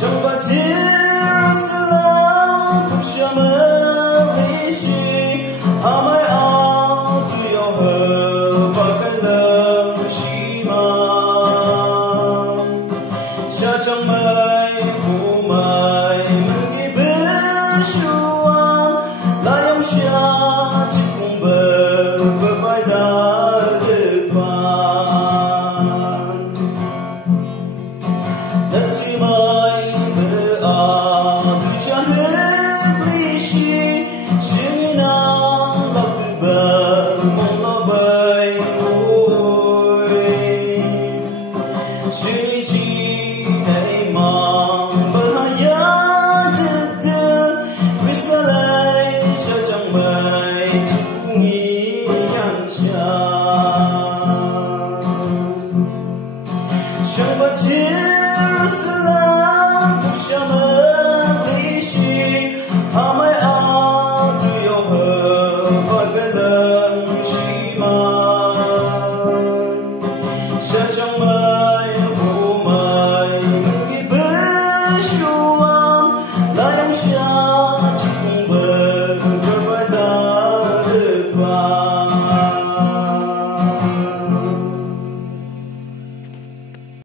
trong ba chiếc xe lao cùng cha mơ lý trí hà mai áo tuy áo hờ và cái lơ chỉ mà cha trong mây phủ mây mình đi bên chuan lại ông cha chỉ cùng bờ vai đã được bàn đất chỉ mây bờ từ cha hết lý trí chỉ nào lọc từ bờ mong lo bơi ôi chỉ đầy mong bờ hai từ từ crystalline cho trong mây chung nghĩ nhăn cha trong ba chiếc